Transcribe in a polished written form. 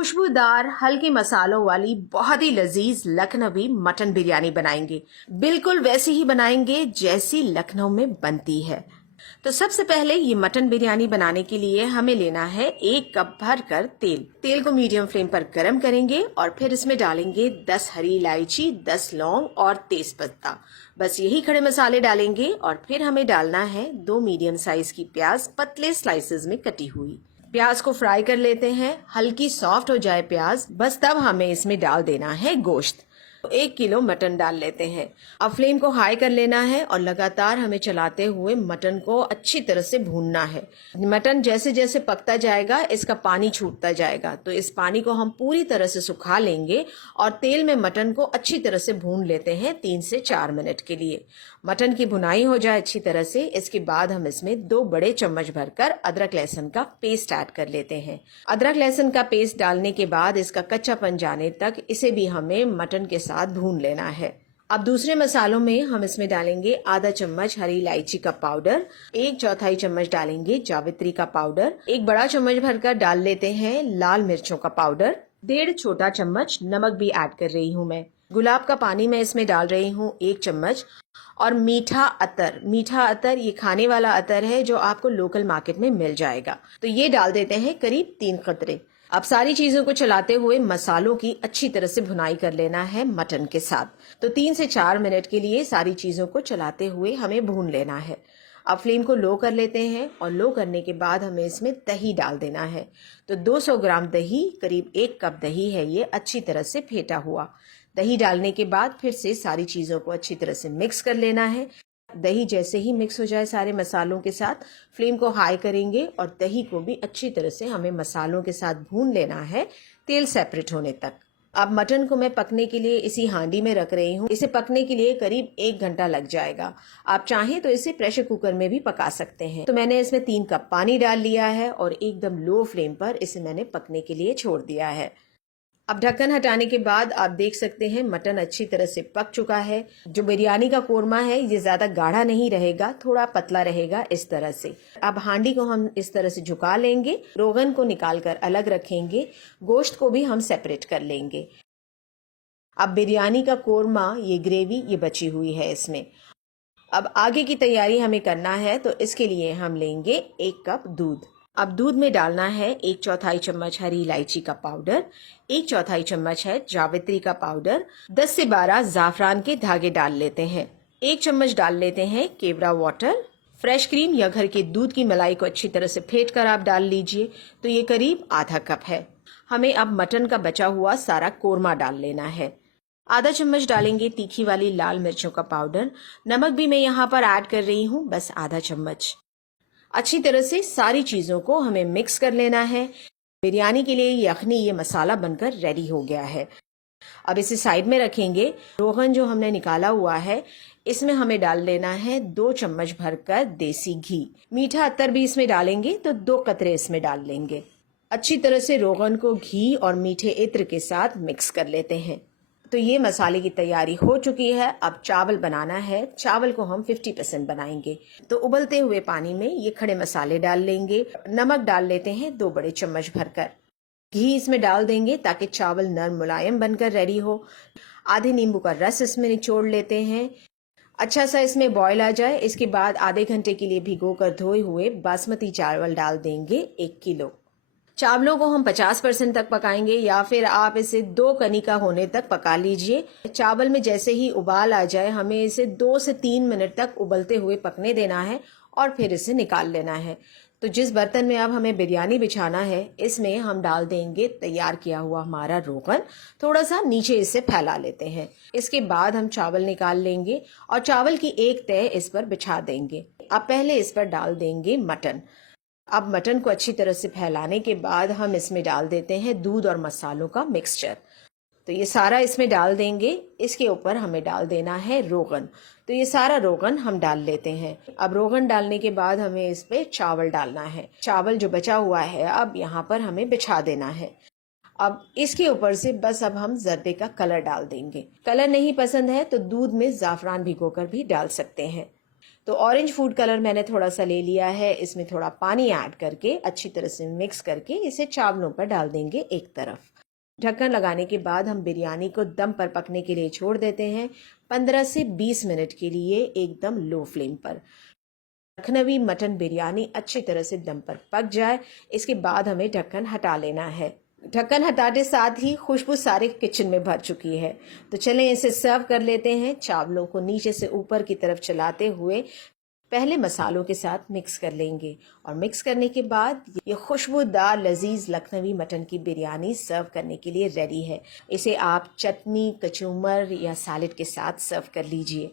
खुशबूदार हल्के मसालों वाली बहुत ही लजीज लखनवी मटन बिरयानी बनाएंगे। बिल्कुल वैसी ही बनाएंगे जैसी लखनऊ में बनती है। तो सबसे पहले ये मटन बिरयानी बनाने के लिए हमें लेना है 1 कप भर कर तेल। तेल को मीडियम फ्लेम पर गरम करेंगे और फिर इसमें डालेंगे 10 हरी इलायची, 10 लौंग और तेज पत्ता। बस यही खड़े मसाले डालेंगे और फिर हमें डालना है 2 मीडियम साइज की प्याज पतले स्लाइसेस में कटी हुई। प्याज को फ्राई कर लेते हैं। हल्की सॉफ्ट हो जाए प्याज, बस तब हमें इसमें डाल देना है गोश्त। 1 किलो मटन डाल लेते हैं। अब फ्लेम को हाई कर लेना है और लगातार हमें चलाते हुए मटन को अच्छी तरह से भूनना है। मटन जैसे जैसे पकता जाएगा इसका पानी छूटता जाएगा, तो इस पानी को हम पूरी तरह से सुखा लेंगे और तेल में मटन को अच्छी तरह से भून लेते हैं 3 से 4 मिनट के लिए। मटन की भुनाई हो जाए अच्छी तरह से, इसके बाद हम इसमें 2 बड़े चम्मच भरकर अदरक लहसुन का पेस्ट ऐड कर लेते हैं। अदरक लहसुन का पेस्ट डालने के बाद इसका कच्चापन जाने तक इसे भी हमें मटन के साथ भून लेना है। अब दूसरे मसालों में हम इसमें डालेंगे आधा चम्मच हरी इलायची का पाउडर, 1/4 चम्मच डालेंगे जावित्री का पाउडर, 1 बड़ा चम्मच भरकर डाल लेते हैं लाल मिर्चों का पाउडर, 1.5 छोटा चम्मच नमक भी ऐड कर रही हूँ मैं। गुलाब का पानी मैं इसमें डाल रही हूँ 1 चम्मच और मीठा अतर ये खाने वाला अतर है जो आपको लोकल मार्केट में मिल जाएगा, तो ये डाल देते हैं करीब 3 कतरे। अब सारी चीजों को चलाते हुए मसालों की अच्छी तरह से भुनाई कर लेना है मटन के साथ। तो 3 से 4 मिनट के लिए सारी चीजों को चलाते हुए हमें भून लेना है। अब फ्लेम को लो कर लेते हैं और लो करने के बाद हमें इसमें दही डाल देना है। तो 200 ग्राम दही, करीब 1 कप दही है ये, अच्छी तरह से फेंटा हुआ। दही डालने के बाद फिर से सारी चीजों को अच्छी तरह से मिक्स कर लेना है। दही जैसे ही मिक्स हो जाए सारे मसालों के साथ, फ्लेम को हाई करेंगे और दही को भी अच्छी तरह से हमें मसालों के साथ भून लेना है तेल सेपरेट होने तक। अब मटन को मैं पकने के लिए इसी हांडी में रख रही हूँ। इसे पकने के लिए करीब 1 घंटा लग जाएगा। आप चाहें तो इसे प्रेशर कुकर में भी पका सकते हैं। तो मैंने इसमें 3 कप पानी डाल लिया है और एकदम लो फ्लेम पर इसे मैंने पकने के लिए छोड़ दिया है। अब ढक्कन हटाने के बाद आप देख सकते हैं मटन अच्छी तरह से पक चुका है। जो बिरयानी का कोरमा है ये ज्यादा गाढ़ा नहीं रहेगा, थोड़ा पतला रहेगा इस तरह से। अब हांडी को हम इस तरह से झुका लेंगे, रोगन को निकालकर अलग रखेंगे, गोश्त को भी हम सेपरेट कर लेंगे। अब बिरयानी का कोरमा, ये ग्रेवी ये बची हुई है इसमें। अब आगे की तैयारी हमें करना है, तो इसके लिए हम लेंगे 1 कप दूध। अब दूध में डालना है 1/4 चम्मच हरी इलायची का पाउडर, 1/4 चम्मच है जावित्री का पाउडर, 10 से 12 जाफरान के धागे डाल लेते हैं। 1 चम्मच डाल लेते हैं केवड़ा वाटर। फ्रेश क्रीम या घर के दूध की मलाई को अच्छी तरह से फेंट कर आप डाल लीजिए। तो ये करीब आधा कप है। हमें अब मटन का बचा हुआ सारा कोरमा डाल लेना है। आधा चम्मच डालेंगे तीखी वाली लाल मिर्चों का पाउडर। नमक भी मैं यहाँ पर ऐड कर रही हूँ, बस आधा चम्मच। अच्छी तरह से सारी चीजों को हमें मिक्स कर लेना है। बिरयानी के लिए यखनी ये मसाला बनकर रेडी हो गया है। अब इसे साइड में रखेंगे। रोगन जो हमने निकाला हुआ है इसमें हमें डाल लेना है 2 चम्मच भरकर देसी घी। मीठा अत्तर भी इसमें डालेंगे तो 2 कतरे इसमें डाल लेंगे। अच्छी तरह से रोगन को घी और मीठे इत्र के साथ मिक्स कर लेते हैं। तो ये मसाले की तैयारी हो चुकी है। अब चावल बनाना है। चावल को हम 50% बनाएंगे। तो उबलते हुए पानी में ये खड़े मसाले डाल लेंगे। नमक डाल लेते हैं 2 बड़े चम्मच भरकर। घी इसमें डाल देंगे ताकि चावल नरम मुलायम बनकर रेडी हो। आधे नींबू का रस इसमें निचोड़ लेते हैं। अच्छा सा इसमें बॉयल आ जाए, इसके बाद आधे घंटे के लिए भिगो कर धोए हुए बासमती चावल डाल देंगे 1 किलो। चावलों को हम 50% तक पकाएंगे या फिर आप इसे 2 कनिका होने तक पका लीजिए। चावल में जैसे ही उबाल आ जाए हमें इसे 2 से 3 मिनट तक उबलते हुए पकने देना है और फिर इसे निकाल लेना है। तो जिस बर्तन में अब हमें बिरयानी बिछाना है इसमें हम डाल देंगे तैयार किया हुआ हमारा रोगन। थोड़ा सा नीचे इसे फैला लेते हैं। इसके बाद हम चावल निकाल लेंगे और चावल की एक तह इस पर बिछा देंगे। अब पहले इस पर डाल देंगे मटन। अब मटन को अच्छी तरह से फैलाने के बाद हम इसमें डाल देते हैं दूध और मसालों का मिक्सचर। तो ये सारा इसमें डाल देंगे। इसके ऊपर हमें डाल देना है रोगन। तो ये सारा रोगन हम डाल लेते हैं। अब रोगन डालने के बाद हमें इस पे चावल डालना है। चावल जो बचा हुआ है अब यहाँ पर हमें बिछा देना है। अब इसके ऊपर से बस अब हम जर्दे का कलर डाल देंगे। कलर नहीं पसंद है तो दूध में जाफरान भिगोकर भी डाल सकते हैं। तो ऑरेंज फूड कलर मैंने थोड़ा सा ले लिया है, इसमें थोड़ा पानी ऐड करके अच्छी तरह से मिक्स करके इसे चावलों पर डाल देंगे एक तरफ। ढक्कन लगाने के बाद हम बिरयानी को दम पर पकने के लिए छोड़ देते हैं 15 से 20 मिनट के लिए एकदम लो फ्लेम पर। लखनवी मटन बिरयानी अच्छी तरह से दम पर पक जाए, इसके बाद हमें ढक्कन हटा लेना है। ढक्कन हटाते साथ ही खुशबू सारे किचन में भर चुकी है। तो चलें इसे सर्व कर लेते हैं। चावलों को नीचे से ऊपर की तरफ चलाते हुए पहले मसालों के साथ मिक्स कर लेंगे और मिक्स करने के बाद ये खुशबूदार लजीज लखनवी मटन की बिरयानी सर्व करने के लिए रेडी है। इसे आप चटनी, कचूमर या सैलेड के साथ सर्व कर लीजिए।